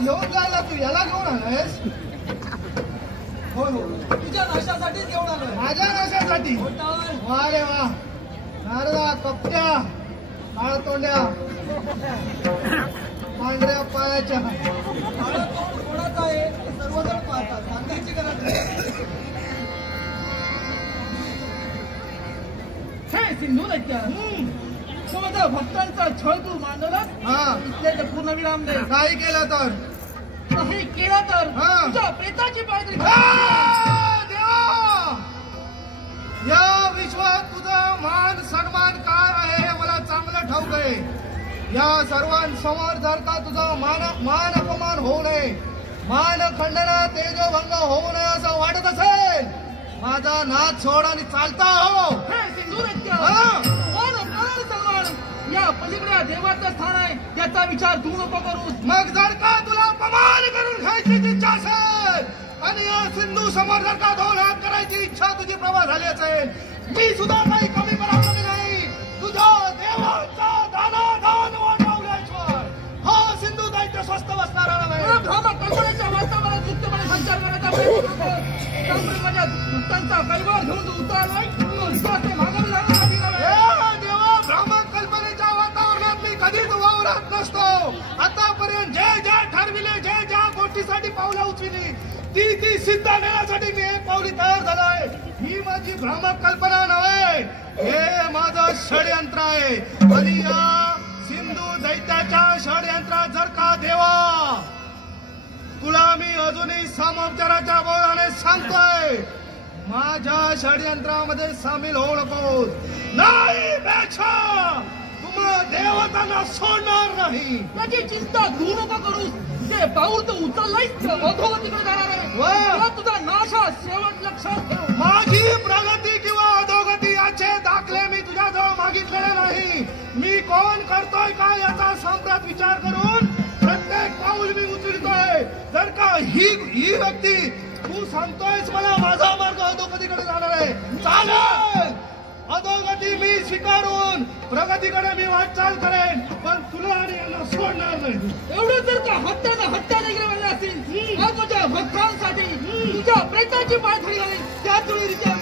घेऊन जायला तू याला घेऊन आलायस? हो हो, तुझ्या नाशासाठीच घेऊन आलोय. माझ्या नाशासाठी? वा रे वा, नारदा, कपट्या, काळा तोंड्या, पांढऱ्या पायाच्या. काळा तोंड कोणाचा आहे हे सर्वजण पाहतात, सांगायची गरज नाही. हे सिंधू दैत्य, समजा भक्तांचा छळ तू मांडलास. हा, इथले पूर्ण विराम दे. काही केलं तर? काही केला तर हा. तुझ्या प्रेताची पायरी. देवा, या विश्वात तुझा मान सन्मान काय आहे हे मला चांगलं ठाऊक आहे. या सर्वांसमोर जर का तुझा मान अपमान होऊ नये, मान खंडना तेजोभंग होऊ नये असं वाटत असेल, माझा नाद सोड आणि चालता हो. हे सिंधू दैत्य, मान अपमान सन्मान या पलीकडे देवाचं स्थान आहे, त्याचा विचार तू नको करूस. मग जर का तुला अपमान करून घ्यायची इच्छा असेल आणि या सिंधू समोर जर का दोन हात करायची इच्छा तुझी प्रभा झाली असेल, मी सुद्धा काही कमी पडावं नाही. तुझ्या देवाचा दान वाटावल्याशिवाय हा सिंधू दैत्य स्वस्त बसणारा नव्हे. कल्पनेच्या वातावरणात मुक्तपणे संचार करण्याचा प्रयत्न माझ्या भक्तांचा कैवार घेऊन तू उतरलाय. मागं जाण्यासाठी नव्हे. देवा, भ्रामक कल्पनेच्या वातावरणात मी कधीच वावरत नसतो. आतापर्यंत जे ज्या ठरविले, जे ज्या गोष्टीसाठी पावलं उचलली, ती सिद्ध करण्यासाठी मी एक पावली तयार झालाय. ही माझी भ्रामक कल्पना नव्हे, हे माझं षडयंत्र आहे. आणि या सिंधू दैत्याच्या षडयंत्रात जर का देवा तुला मी अजूनही सामोपचाराच्या बोलाने सांगतोय, माझ्या षडयंत्रामध्ये सामील होऊ नकोस. नाही पेक्षा तुम्हा देवतांना सोडणार नाही. याची चिंता तू नको करूस. जे पाऊल तू उचललायस अधोगतीकडे जाणार आहे. तुझा नाशा शेवट लक्षात ठेव. माझी प्रगती किंवा अधोगती याचे दाखले मी तुझ्याजवळ मागितलेले नाही. मी कोण करतोय काय याचा सांप्रत विचार करून प्रत्येक पाऊल मी उचलतोय. जर का ही व्यक्ती तू सांगतोयस मला माझा मार्ग अधोगतीकडे जाणार आहे, चालेल. अधोगती मी स्वीकारून प्रगतीकडे मी वाटचाल करेन, पण तुला आणि यांना सोडणार नाही. एवढं जर का हत्या नाही गेले असतील, आज तुझ्या भक्तांसाठी तुझ्या प्रेताची पायघडी घालील. त्याच वेळी जर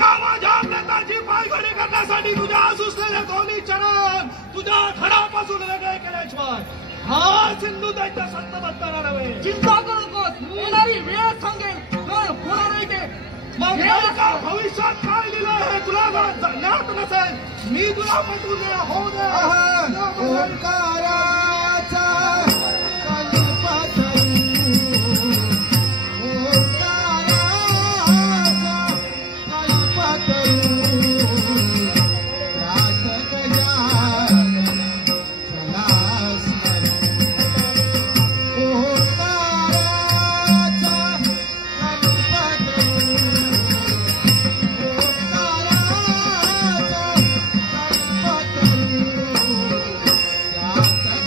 का माझ्या प्रेताची पायघडी करण्यासाठी तुझ्या सुचलेले दोन्ही चरण तुझ्या धडापासून वेगळे केल्याशिवाय हा सिंधू दैत्य सत्य बसणार नव्हे. चिंता करू नकोस, येणारी वेळ सांगेल होणार नाही ते. मग भविष्यात काय लिहिलं हे तुला ज्ञात नसेल, मी तुला पटवून दे. होऊ दे. ओंकाराचा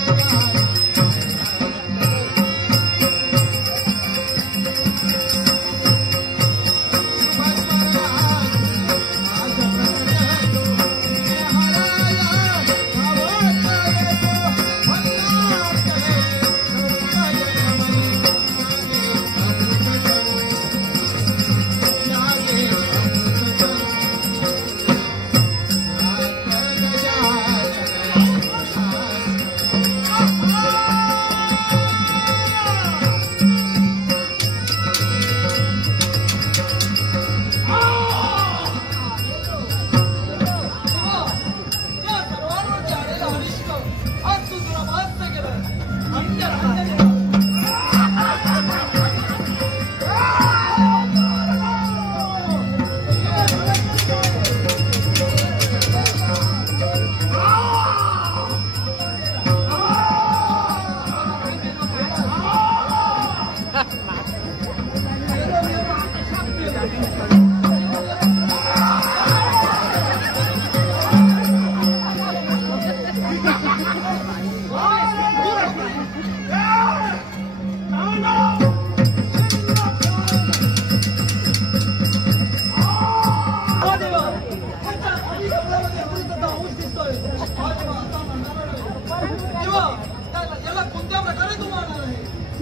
Yeah.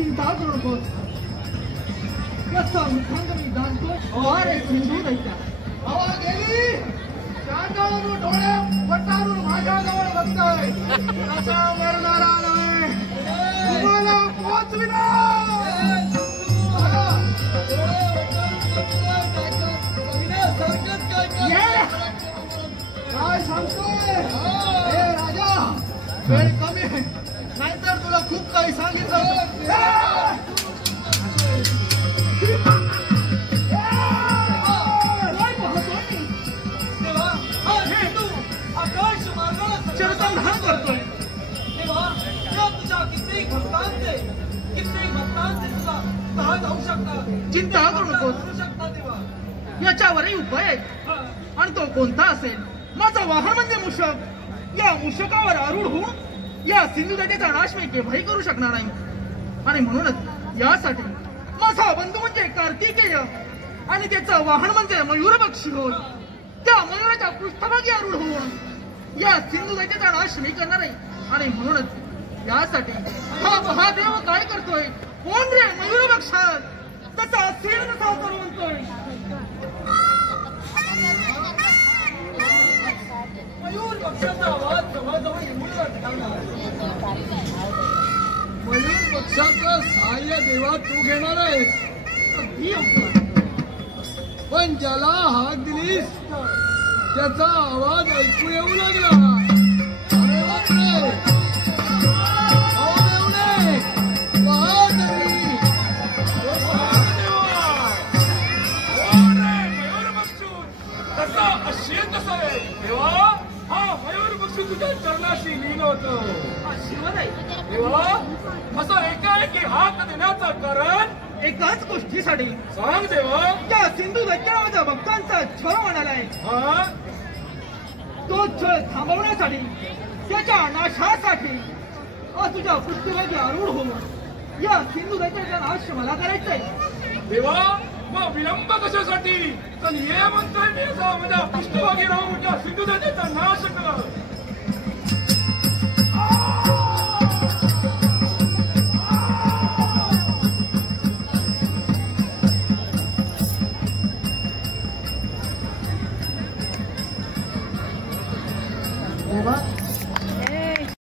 चिंता करू नकोस. कसं मुखांत मी जाणतो अरे सिंधू दैत्या हवा गेली शांताळून डोळे वटारून माझ्याजवळ बघतोय. असा मरणारा नाही तुम्हाला पोहोचविला. काय सांगतोय हे राजा? वेळ कमी आहे नाहीतर तुला खूप काही सांगितलं. चिरसंधान करतोय. कित्येक भक्तांचे सुद्धा तहा जाऊ शकतात. चिंता करू नकोस. करू शकता तेव्हा याच्यावरही उपाय आहे आणि तो कोणता असेल? माझं वाहन म्हणजे मूषक. या मूषकावर आरूढ होऊन या सिंधुदैत्याचा नाश मी केव्हाही करू शकणार नाही. आणि म्हणूनच यासाठी माझा बंधू म्हणजे कार्तिकेय आणि त्याचं वाहन म्हणजे मयूरपक्षी होय. त्या मयूराच्या पृष्ठभागी आरूढ होऊन या सिंधुदैत्याचा नाश मी करणार आहे. आणि म्हणूनच यासाठी हा महादेव काय करतोय? कोण रे मयूरपक्षा? तसा असेल तसा करू म्हणतोय. मयूर पक्षाचा आवाज जवळजवळ येऊन मयूर पक्षाचं सहाय्य देवा तू घेणार आहेस. अगदी योग्य. पण ज्याला हाक दिलीस त्याचा आवाज ऐकू येऊ लागला. अरे बापरे, आवाज येऊ नये. पहा तरी. तसा असेल तसा रे देवा. हा मयूर पक्षी तुझ्या चरणाशी लीन होतो. देवा असा एकाएकी हात देण्याचं कारण एकाच गोष्टीसाठी. सांग देवा. त्या सिंधू दैत्याच्या भक्तांचा छळ म्हणालाय. हा तो छळ थांबवण्यासाठी त्याच्या नाशासाठी तुझ्या पृष्ठभागी आरूढ होऊन या सिंधू दैत्याचा नाश मला करायचंय. देवा मग विलंब कशासाठी? तर ये म्हणतोय मी माझ्या पृष्ठभागी राहून त्या सिंधुदैत्याचा नाश कर.